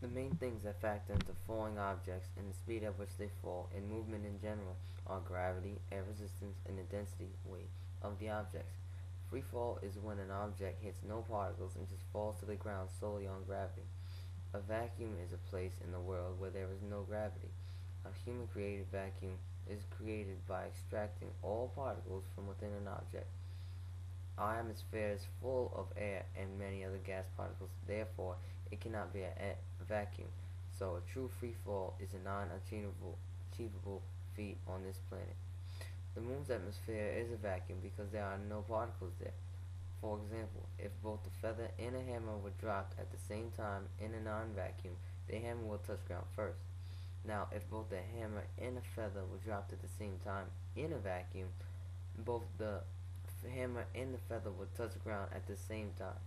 The main things that factor into falling objects and the speed at which they fall and movement in general are gravity, air resistance, and the density weight of the objects. Free fall is when an object hits no particles and just falls to the ground solely on gravity. A vacuum is a place in the world where there is no gravity. A human-created vacuum is created by extracting all particles from within an object. Our atmosphere is full of air and many other gas particles, therefore it cannot be a vacuum. So a true free fall is a non-achievable feat on this planet. The moon's atmosphere is a vacuum because there are no particles there. For example, if both the feather and a hammer were dropped at the same time in a non-vacuum, the hammer will touch ground first. Now, if both the hammer and a feather were dropped at the same time in a vacuum, both the hammer and the feather would touch ground at the same time.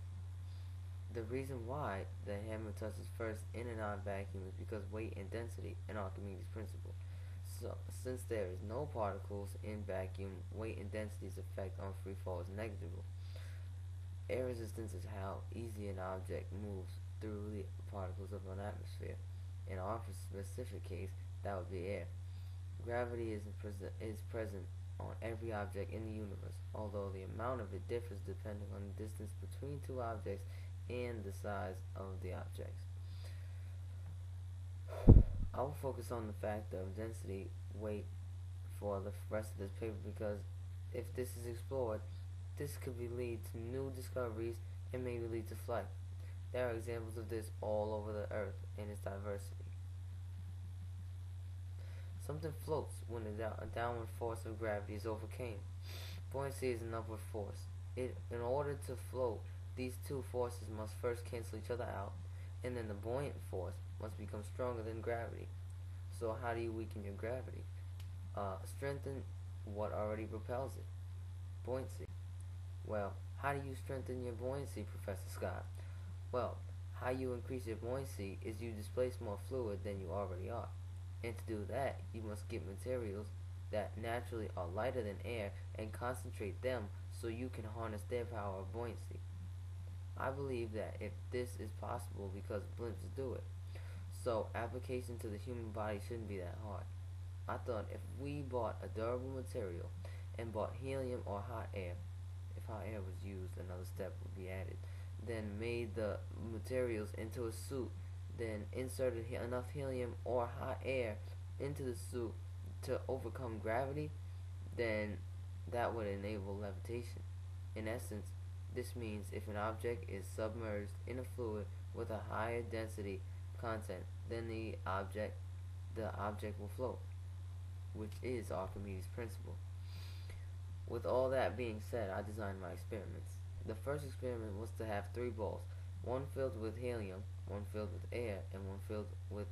The reason why the hammer touches first in a non-vacuum is because weight and density, an Archimedes principle. So, since there is no particles in vacuum, weight and density's effect on free fall is negligible. Air resistance is how easy an object moves through the particles of an atmosphere. In our specific case, that would be air. Gravity is present on every object in the universe, although the amount of it differs depending on the distance between two objects and the size of the objects. I will focus on the factor of density weight for the rest of this paper because if this is explored, this could lead to new discoveries and maybe lead to flight. There are examples of this all over the earth in its diversity. Something floats when a downward force of gravity is overcame. Buoyancy is an upward force. In order to float, these two forces must first cancel each other out, and then the buoyant force must become stronger than gravity. So how do you weaken your gravity? Strengthen what already propels it. Buoyancy. Well, how do you strengthen your buoyancy, Professor Scott? Well, how you increase your buoyancy is you displace more fluid than you already are. And to do that, you must get materials that naturally are lighter than air and concentrate them so you can harness their power of buoyancy. I believe that if this is possible because blimps do it, so application to the human body shouldn't be that hard. I thought if we bought a durable material and bought helium or hot air, if hot air was used, another step would be added, then made the materials into a suit, then inserted enough helium or hot air into the suit to overcome gravity, then that would enable levitation. In essence, this means if an object is submerged in a fluid with a higher density content than the object will float, which is Archimedes' principle. With all that being said, I designed my experiments. The first experiment was to have three balls, one filled with helium, one filled with air, and one filled with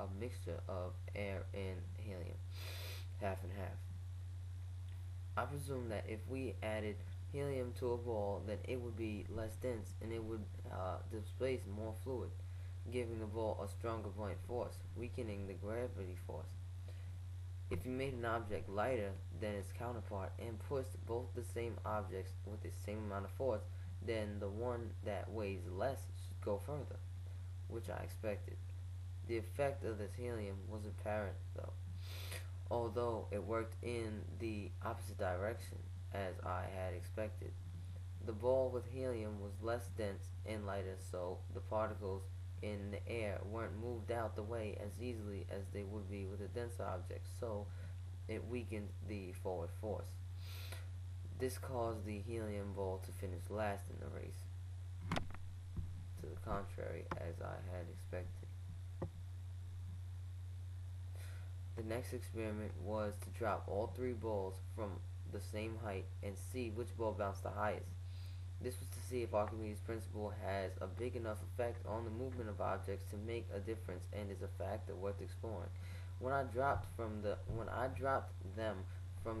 a mixture of air and helium, half and half. I presume that if we added helium to a ball, then it would be less dense and it would displace more fluid, giving the ball a stronger buoyant force, weakening the gravity force. If you made an object lighter than its counterpart and pushed both the same objects with the same amount of force, then the one that weighs less should go further, which I expected. The effect of this helium was apparent, though, although it worked in the opposite direction as I had expected. The ball with helium was less dense and lighter, so the particles in the air weren't moved out the way as easily as they would be with a denser object, so it weakened the forward force. This caused the helium ball to finish last in the race, to the contrary as I had expected. The next experiment was to drop all three balls from the same height and see which ball bounced the highest. This was to see if Archimedes' principle has a big enough effect on the movement of objects to make a difference and is a factor worth exploring. When I dropped them from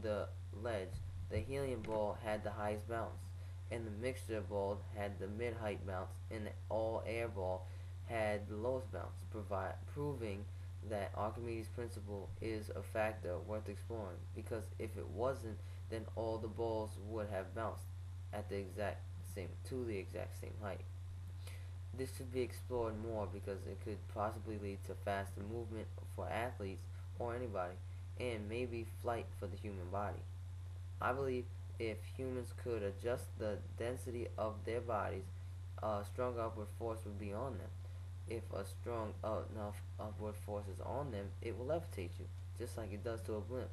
the ledge, the helium ball had the highest bounce, and the mixture ball had the mid-height bounce, and the all-air ball had the lowest bounce, proving that Archimedes' principle is a factor worth exploring, because if it wasn't, then all the balls would have bounced to the exact same height. This should be explored more because it could possibly lead to faster movement for athletes or anybody, and maybe flight for the human body. I believe if humans could adjust the density of their bodies, a strong upward force would be on them. If a strong enough upward force is on them, it will levitate you, just like it does to a blimp.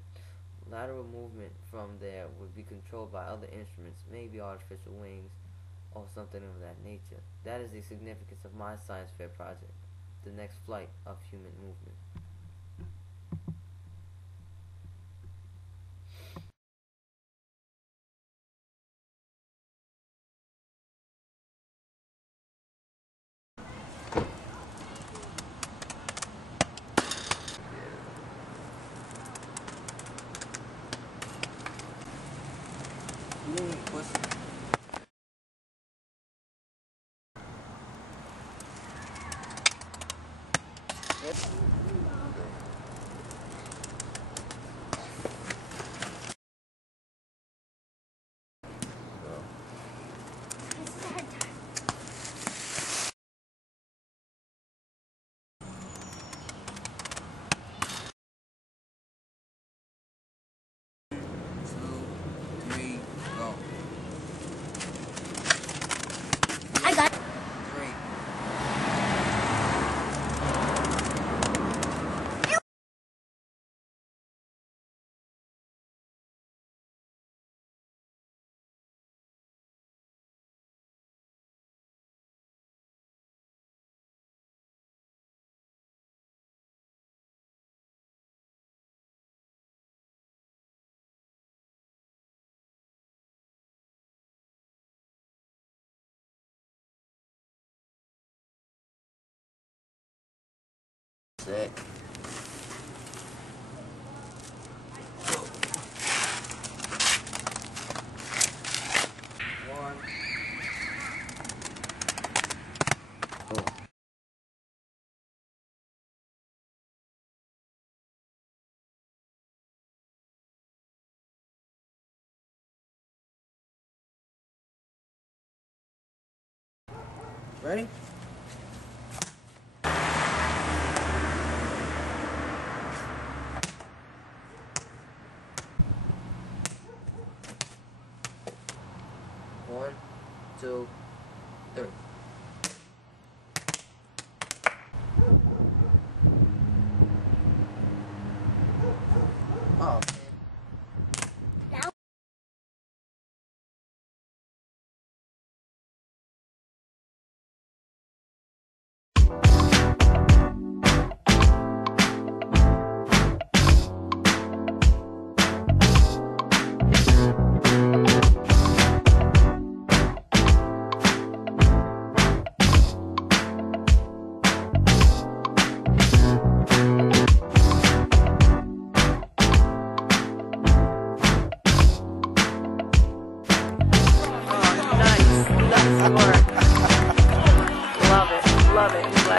Lateral movement from there would be controlled by other instruments, maybe artificial wings or something of that nature. That is the significance of my science fair project, the next flight of human movement. I got Set. One. Oh. Ready? One, two,